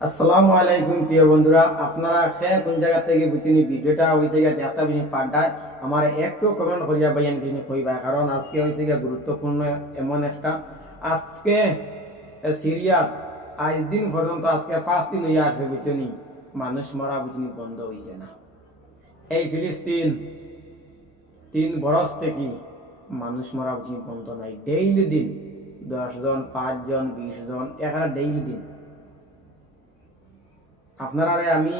আসসালামু আলাইকুম প্রিয় বন্ধুরা, আপনারা কোন জায়গা থেকে বুঝিনি ভিডিওটা হয়েছে গিয়ে দেখা বিনি ফাটায় আমার একটু কমেন্ট করিয়া বাইন বিনি কইবা, কারণ আজকে হয়েছে গিয়ে গুরুত্বপূর্ণ এমন একটা আজকে সিরিয়াত আজ দিন পর্যন্ত আজকে 5 দিন হইয়া আছে বুঝিনি মানুষ মরা বুঝিনি বন্ধ হয়েছে না। এই ফিলিস্তিন 3 বরস থেকে মানুষ মরা বুঝিনি বন্ধ নাই। ডেইলি দিন 10 জন 5 জন 20 জন এখানে ডেইলি দিন। আপনারা আমি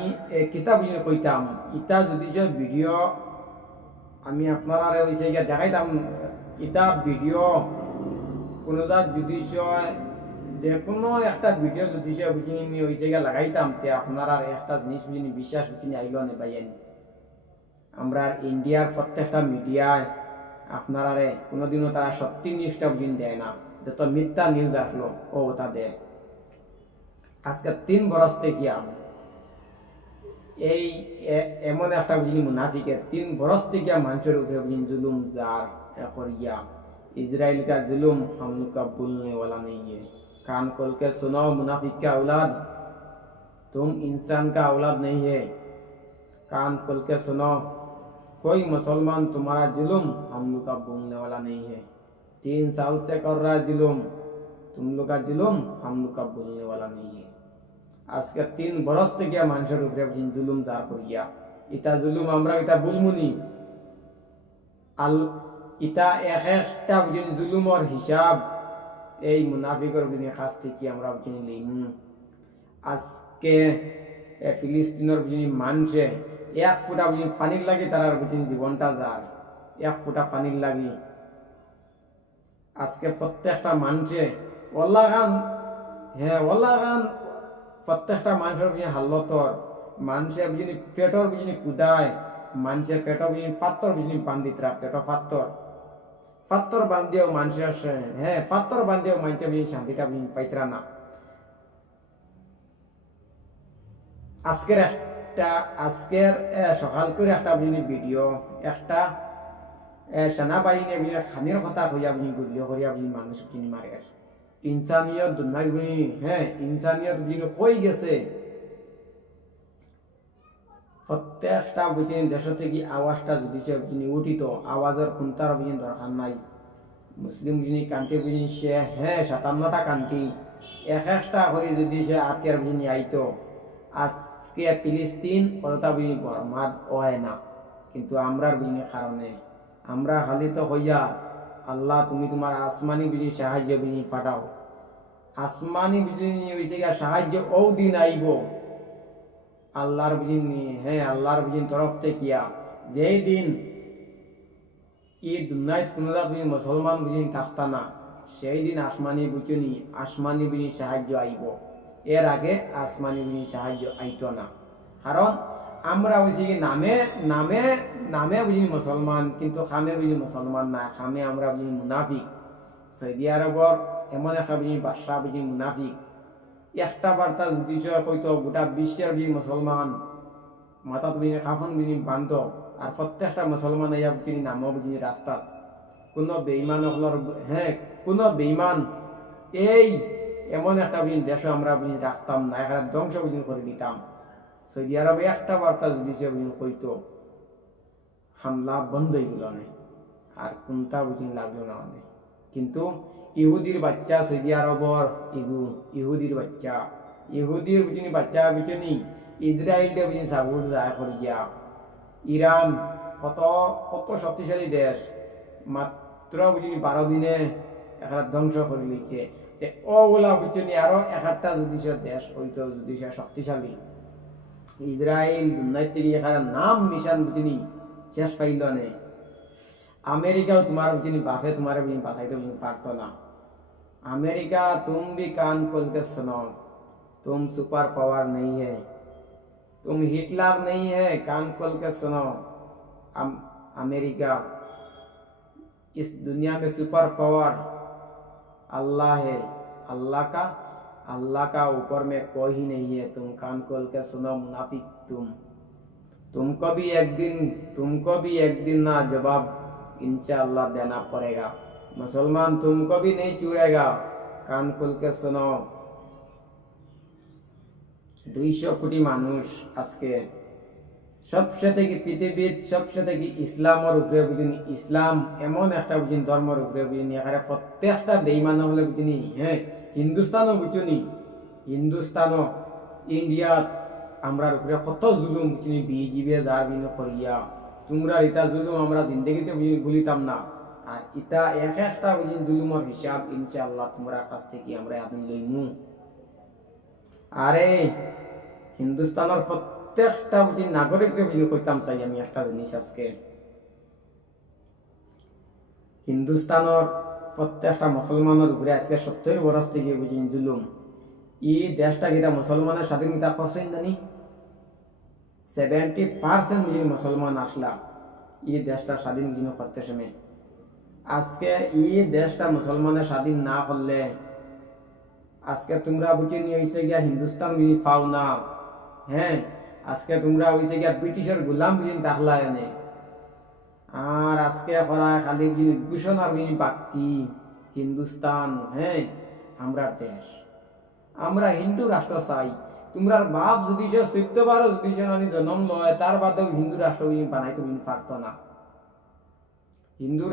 কিতাব কইতাম ইটা যদি ভিডিও আমি আপনারা হয়েছে গিয়ে দেখাইতাম ইটা ভিডিও কোনো যদি যে কোনো একটা ভিডিও যদি বুঝিনি হয়েছে গিয়ে লাগাইতাম তে আপনারা একটা জিনিস বুঝিনি বিশ্বাস বুঝিনি আইল নে পাইয়েন। আমরা ইন্ডিয়ার প্রত্যেকটা মিডিয়ায় আপনারা কোনোদিনও তারা সত্যি নিউজটা বুঝিন দেয় না, যত মিথ্যা নিউজ আসলো ও ওটা দেয়। আজকে 3 বরস থেকে এই এমন একটা বুঝিনি মুনাফিকে 3 বরস থেকে মানুষের উপরে বুঝিনি জুলুম জার করিয়া इजराइल का जुल्म हम लोग का भूलने वाला नहीं है। कान खोल के सुनो मुनाफिक का औलाद, तुम इंसान का औलाद नहीं है। कान खोल के सुनो, कोई मुसलमान तुम्हारा जुल्म हम लोग का भूलने वाला नहीं है। 3 साल से कर रहा है जुल्म, तुम लोग का जुल्म हम लोग का भूलने वाला नहीं है। আজকে 3 বরস থেকে মানুষের উপরে জুলুম জার করিয়া ইটা জুলুম আমরা ইটা বুলমুনি আল ইটা এক একটা জুলুমর হিসাব এই মুনাফিকর কাছ থেকে আমরা লইমু। আজকে ফিলিস্তিনের মানুষে 1 ফুটা পানির লাগি তার জীবনটা যার 1 ফুটা পানির লাগি। আজকে প্রত্যেকটা মানুষে ওল্লাগান ওল্লাগান প্রত্যেকটা মানুষের হাল্লতর মানুষের পেটর কুদায়, মানুষের পেট পাত্তর বান্ধিতরা পেট পাত্তর বান্ধিও মানুষের পাত্তর বান্ধিও মানুষের শান্তিটা পাইতরা না। আজকের সকাল করে একটা ভিডিও একটা সেনাবাহিনী খানির কথা হইয়া গুলিও করিয়া মানুষ মারে ইনসানিয়ত দুনিয়ার ইনসানিয়ত কই গেছে। প্রত্যেকটা দেশ থেকে আওয়াজটা যদি উঠিত আওয়াজের কোনটার দরকার নাই। মুসলিম কান্ট্রি সে 57টা কান্ট্রি এক একটা করে যদি সে আত্মীয় আইতো আজকে ফিলিস্তিন কতটা বরমাদ হয় না। কিন্তু আমরার কারণে আমরা খালি তো হইয়া আল্লাহ তুমি তোমার আসমানি সাহায্য পাঠাও। আসমানি সাহায্য ও দিন আইব আল্লাহর আল্লাহর তরফ থেকে। যেই দিন এই দুনিয়ায় কোনো মুসলমান থাকতা না, সেই দিন আসমানি আসমানি সাহায্য আইব। এর আগে আসমানি সাহায্য আইতো না। কারণ আমরা হয়েছি কি নামে নামে নামে মুসলমান, কিন্তু খামে মুসলমান না। খামে আমরা মুনাফিক। সৌদি আরবর এমন একটা বাদশা মুনাফিক। একটা বার্তা যদি কইতো গোটা বিশ্বের মুসলমান মাথা কাফন বান্ধ, আর প্রত্যেকটা মুসলমান ইয়া নামও রাস্তা কোনো বেইমান কোনো বেইমান এই এমন একটা দেশ আমরা রাখতাম না, এখানে ধ্বংস করে দিতাম। সৌদি আরবে একটা বার্তা যদি কইতো হামলা বন্ধ হয়ে গেল না, আর কোনটা লাগলো না অনেক। কিন্তু ইহুদির বাচ্চা সৌদি আরবর ইহুদির বাচ্চা বাচ্চা ইসরায়েলটা সাবুর যায় করিয়া ইরান কত কত শক্তিশালী দেশ মাত্র 12 দিনে এখানে ধ্বংস করে লিছে। ওগুলা আরো একটা যদি দেশ হইতো যদি শক্তিশালী ইসরায়েল দুনিয়ার থেকে এখানে নাম নিশান শেষ পাইল নে। আমেরিকাও তোমার বাপে তোমার বাঁচাইতে পারতো না। अमेरिका तुम भी कान खोल के सुनो, तुम सुपर पावर नहीं है, तुम हिटलर नहीं है। कान खोल के सुनो, अमेरिका इस दुनिया में सुपर पावर अल्लाह है। अल्लाह का ऊपर में कोई ही नहीं है। तुम कान खोल के सुनो मुनाफिक, तुमको भी एक दिन ना जवाब इंशाअल्लाह देना पड़ेगा। मुसलमान तुमको भी नहीं छुएगा। कान खोल के सुनो, 200 কোটি মানুষ আজকে সবচেয়ে থেকে পৃথিবীর সবচেয়ে থেকে ইসলামের উপরে বুঝিনি, ইসলাম এমন একটা বুঝিনি ধর্মের উপরে বুঝিনি, এখানে প্রত্যেকটা বেইমান হলে বুঝিনি। হ্যাঁ, হিন্দুস্তানও বুঝিনি, হিন্দুস্তানও ইন্ডিয়াত আমরা উপরে কত জুলুম বুঝিনি, বিজিবে যার বিন করিয়া তোমরা এটা জুলুম আমরা জিন্দগিতে বুঝিনি ভুলিতাম না। আর এটা এক একটা বুঝিনি জুলুমের হিসাব ইনশাআল্লাহ তোমরা কাছ থেকে আমরা আপনি লইমু। আরে হিন্দুস্তানের প্রত্যেকটা বুঝি নাগরিকরে বুঝি কইতাম চাই আমি একটা জিনিস, আজকে হিন্দুস্তানের প্রত্যেকটা মুসলমানের উপরে আজকে 70 বছর থেকে বুঝি জুলুম। এই দেশটা কিটা মুসলমানের স্বাধীনতা করছেন জানি, 70% বুঝি মুসলমান আসলা এই দেশটা স্বাধীন বুঝি করতে সময়। আজকে এই দেশটা মুসলমানের স্বাধীন না করলে আজকে তোমরা বুঝে নিয়ে হয়েছে গিয়া হিন্দুস্তান বুঝি পাও না। হ্যাঁ, আজকে তোমরা হয়েছে গিয়া ব্রিটিশের গোলাম বুঝি দাখলা এনে। আর আজকে করা খালি বুঝি ঘোষণা বুঝি বাকি হিন্দুস্তান, হ্যাঁ আমরা দেশ, আমরা হিন্দু রাষ্ট্র চাই। তোমরা বাপ যদি 14 যদি জন্ম লয় তার বাদেও হিন্দু রাষ্ট্র বুঝি বানাইতে বুঝি পারত না। হিন্দু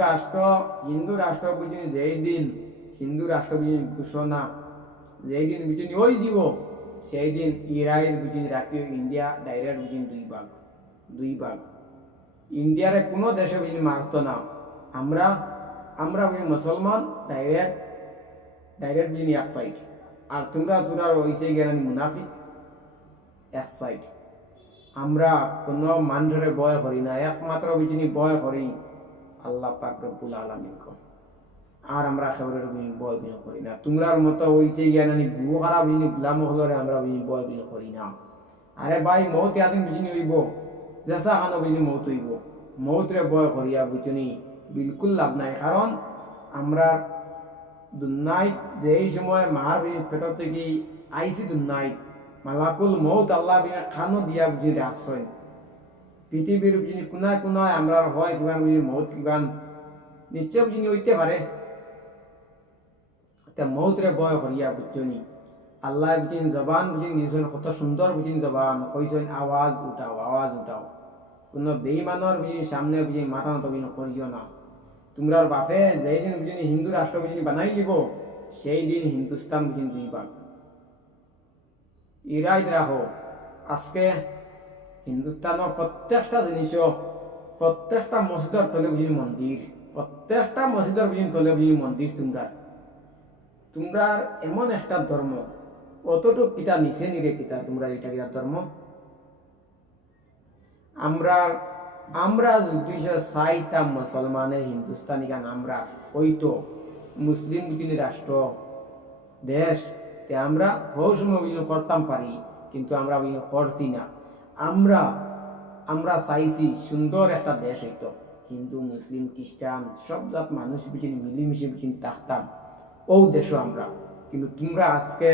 রাষ্ট্র বুঝি যেই দিন হিন্দু রাষ্ট্র বুঝি ঘোষণা যেই দিন বুঝিনি ওই দিব, সেই দিন ইরাইল বুঝিনি রাখিও ইন্ডিয়া ডাইরেক্ট বুঝিনি দুই ভাগ। ইন্ডিয়ারে কোনো দেশে বুঝিনি মারত না। আমরা বুঝি মুসলমান ডাইরেক্ট বুঝিনি এক সাইড, আর তোমরা হয়েছে গেরানি মুনাফিক এক সাইড। আমরা কোনো মানুষের ভয় করি না, একমাত্র বুঝিনি ভয় করি আল্লাহ পাক রব্বুল আলামিনকে। আর আমরা সবার বয় বিন করি না। তোমরার মতো হইছে জ্ঞানী গুরু খারাপ বুঝিনি গুলাম হলরে আমরা বুঝিনি বয় বিন করি না। আরে ভাই মৌত আদিন বুঝিনি হইব, জেসা খানো বুঝিনি মৌত হইব, মৌতরে বয় করিয়া বুঝিনি বিলকুল লাভ নাই। কারণ আমরা দুনিয়ায় যেই সময় মার বিন ফেটর থেকে আইসি দুনিয়ায় মালাকুল মৌত আল্লাহ বিনা খানো দিয়া বুঝি রাখছেন। পৃথিবীর বুঝিনি কোনায় কোনায় আমরা হয় কিমান বুঝিনি মৌত কিমান নিশ্চয় বুঝিনি হইতে পারে। মৌতরে বয় করিয়া বুঝছনি আল্লাহ বুঝিন জবান বুঝিন দিয়েছেন, কত সুন্দর বুঝিন জবান কইছেন আওয়াজ উঠাও। কোনো বেইমানর বুঝিনি সামনে বুঝিনি মাথা নত বুঝিনি করিও না। তোমরার বাপে যেই দিন বুঝিনি হিন্দু রাষ্ট্র বুঝিনি বানাই দিব, সেই দিন হিন্দুস্তান বুঝিনি 2 ভাগ। ইরাইদ রাখো আজকে হিন্দুস্তানের প্রত্যেকটা জিনিস, প্রত্যেকটা মসজিদের তলে বুঝিনি মন্দির, প্রত্যেকটা মসজিদের বুঝিনি তলে বুঝিনি মন্দির। তোমরার এমন একটা ধর্ম অতটুক কিতা নিচে নিরে কিতা তোমরা এটা কিতা ধর্ম। আমরা 260টা মুসলমানের হিন্দুস্তানি গান আমরা ওই তো মুসলিম বুঝিনি রাষ্ট্র দেশ তে আমরা সময় করতাম পারি, কিন্তু আমরা করছি না। আমরা চাইছি সুন্দর একটা দেশ হইতো, হিন্দু মুসলিম খ্রিস্টান সব জাত মানুষ বুঝিনি মিলিমিশে বুঝিনি থাকতাম ও দেশ আমরা। কিন্তু তোমরা আজকে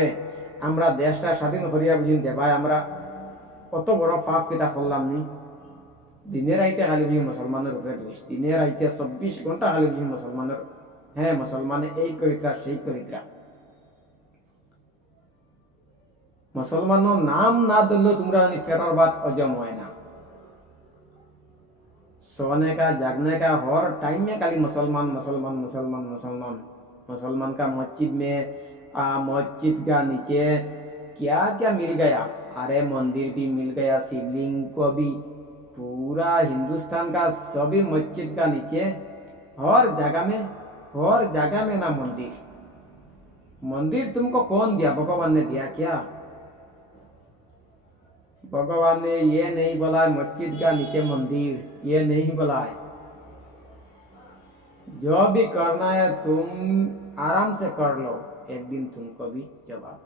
আমরা দেশটা স্বাধীন করিয়া বুঝিন দেবাই আমরা কত বড় পাপ কিতা করলাম নি। দিনের আইতে খালি বুঝি মুসলমানের উপরে দোষ, দিনের আইতে 24 ঘন্টা খালি বুঝি মুসলমানের, হ্যাঁ মুসলমানে এই চরিত্রা সেই চরিত্রা। মুসলমানের নাম না ধরলেও তোমরা ফেরার বাদ অজম হয় না। सोने का जागने का हर टाइम में खाली मुसलमान मुसलमान मुसलमान मुसलमान मुसलमान का मस्जिद का नीचे क्या क्या मिल गया। अरे मंदिर भी मिल गया, शिवलिंग को भी, पूरा हिंदुस्तान का सभी मस्जिद का नीचे हर जगह में ना मंदिर तुमको कौन दिया? भगवान ने दिया क्या? भगवान ने ये नहीं बोला मस्जिद का नीचे मंदिर, ये नहीं बोला है। जो भी करना है तुम आराम से कर लो, एक दिन तुमको भी जवाब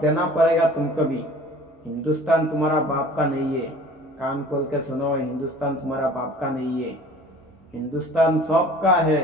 देना पड़ेगा तुमको भी। हिंदुस्तान तुम्हारा बाप का नहीं है, कान खोल के सुनो, हिंदुस्तान तुम्हारा बाप का नहीं है, हिंदुस्तान सबका है।